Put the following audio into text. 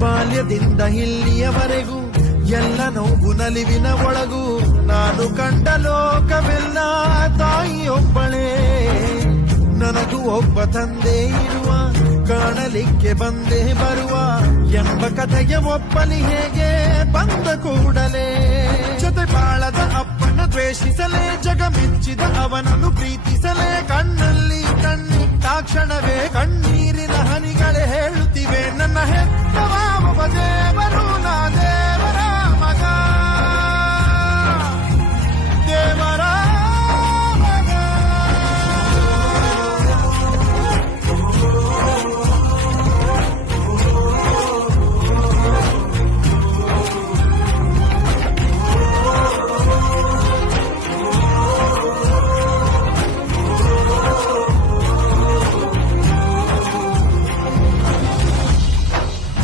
ಬಾಲ್ಯದಿಂದ ಇಲ್ಲಿಯವರೆಗೂ ಎಲ್ಲ ನೋವು ನಲಿವಿನ ಒಳಗೂ ನಾನು ಕಂಡ ಲೋಕವೆಲ್ಲ ತಾಯಿಯೊಬ್ಬಳೇ. ನನಗೂ ಒಬ್ಬ ತಂದೆ ಇರುವ, ಕಾಣಲಿಕ್ಕೆ ಬಂದೇ ಬರುವ ಎಂಬ ಕಥೆಯ ಒಪ್ಪಲಿ ಹೇಗೆ ಬಂದ ಕೂಡಲೇ. ಜೊತೆ ಬಾಳದ ಅಪ್ಪನ ದ್ವೇಷಿಸಲೇ, ಜಗ ಮೆಚ್ಚಿದ ಅವನನ್ನು ಪ್ರೀತಿಸಲೇ. ಕಣ್ಣಲ್ಲಿ ಕಣ್ಣಿಟ್ಟಾಕ್ಷಣವೇ ಕಣ್ಣೀರಿನ ಹನಿಗಳೇ ಹೇಳುತ್ತಿವೆ ನನ್ನ ಹೆತ್ತವ